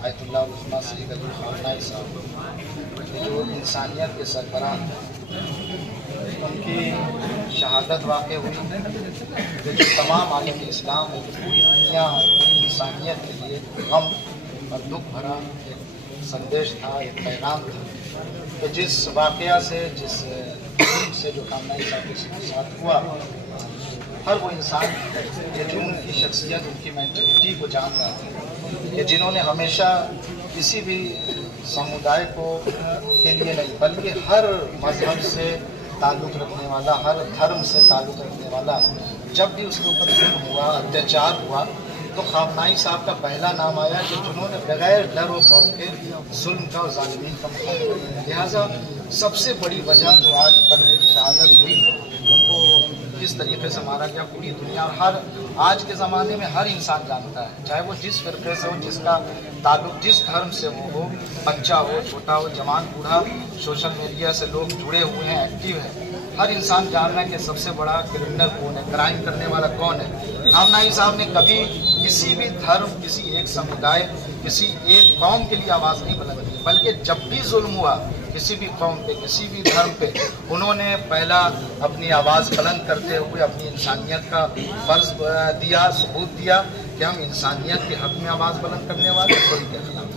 Ayatollah उस्मा सईद अली खामनाई साहब जो इंसानियत के सरबराह उनकी शहादत वाक़ हुई जो तमाम आलम इस्लाम पूरी दुनिया पूरी इंसानियत के लिए गम और दुख भरा एक संदेश था, एक पैगाम था कि जिस वाक़या से जिस से जो खामनाई साहब के साथ हुआ, हर वो इंसान ये जो उनकी शख्सियत उनकी मेंटलिटी को जान रहा था कि जिन्होंने हमेशा किसी भी समुदाय को के लिए नहीं बल्कि हर मजहब से ताल्लुक़ रखने वाला, हर धर्म से ताल्लुक़ रखने वाला, जब भी उसके ऊपर जुल्म हुआ, अत्याचार हुआ, तो खामनाई साहब का पहला नाम आया कि जिन्होंने बगैर डर व खौफ के जुल्म का और ज़ालिमीन का मुकाबला किया। लिहाजा सबसे बड़ी वजह जो आज बंदे की शहादत हुई, उनको किस तरीके से मारा गया, पूरी दुनिया और हर आज के ज़माने में हर इंसान जानता है, चाहे वो जिस फ़िरक़े से हो, जिसका ताल्लुक़ जिस धर्म से हो, बच्चा हो, छोटा हो, जवान बूढ़ा, सोशल मीडिया से लोग जुड़े हुए हैं, एक्टिव हैं, हर इंसान जान रहा है कि सबसे बड़ा क्रिमिनल कौन है, क्राइम करने वाला कौन है। खामनाई साहब ने कभी किसी भी धर्म, किसी एक समुदाय, किसी एक कौम के लिए आवाज़ नहीं बुलंद की, बल्कि जब भी जुल्म हुआ किसी भी कौम पे, किसी भी धर्म पे, उन्होंने पहला अपनी आवाज़ बुलंद करते हुए अपनी इंसानियत का फ़र्ज़ दिया, सबूत दिया कि हम इंसानियत के हक़ में आवाज़ बुलंद करने वाले जुल्म के खिलाफ।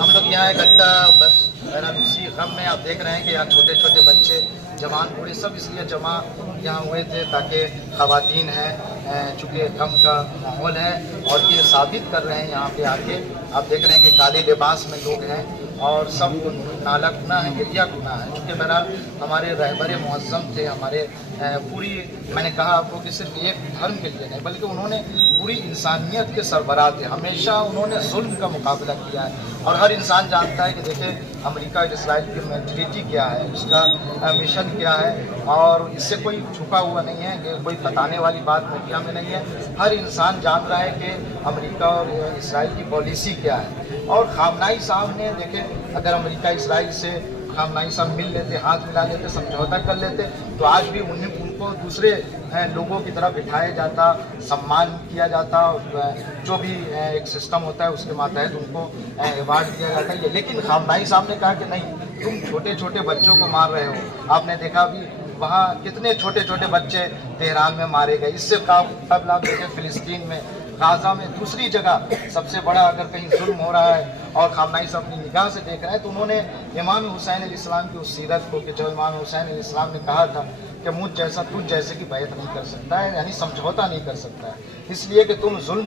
हम लोग यहाँ इकट्ठा बस बहरहाल उसी गम में, आप देख रहे हैं कि यहाँ छोटे छोटे बच्चे, जवान बूढ़े सब इसलिए जमा यहाँ हुए थे ताकि ख़वातीन हैं, चूँकि गम का माहौल है और ये साबित कर रहे हैं यहाँ पे आके, आप देख रहे हैं कि काले लिबास में लोग हैं और सब नाला गुना है, गिरिया गुना है, चूँकि बहरहाल हमारे रहबर मुअज़्ज़म थे, हमारे पूरी, मैंने कहा आपको कि सिर्फ एक धर्म के लिए नहीं बल्कि उन्होंने पूरी इंसानियत के सरबराह थे, हमेशा उन्होंने जुल्म का मुकाबला किया है। और हर इंसान जानता है कि देखिए अमेरिका और इस्राइल की मेंटलिटी क्या है, उसका मिशन क्या है, और इससे कोई छुपा हुआ नहीं है, कि कोई बताने वाली बात मीडिया में नहीं है। हर इंसान जान रहा है कि अमेरिका और इस्राइल की पॉलिसी क्या है। और खामनाई साहब ने देखें, अगर अमेरिका इसराइल से खामनाई साहब मिल लेते, हाथ मिला लेते, समझौता कर लेते, तो आज भी उनको दूसरे लोगों की तरह बिठाया जाता, सम्मान किया जाता, जो भी एक सिस्टम होता है उसके मातहत उनको अवार्ड दिया जाता है। लेकिन खामनाई साहब ने कहा कि नहीं, तुम छोटे छोटे बच्चों को मार रहे हो। आपने देखा भी वहाँ कितने छोटे छोटे बच्चे तेहरान में मारे गए। इससे कबल आप देखें फ़िलिस्तीन में, गाज़ा में, दूसरी जगह सबसे बड़ा अगर कहीं जुल्म हो रहा है और खामनाई साहब अपनी निगाह से देख रहे हैं, तो उन्होंने इमाम हुसैन अलैहिस्सलाम की उस सीरत को, कि जो इमाम हुसैन अलैहिस्सलाम ने कहा था कि मुझ जैसा तुझ जैसे की बैत नहीं कर सकता है, यानी समझौता नहीं कर सकता है, इसलिए कि तुम जुल्म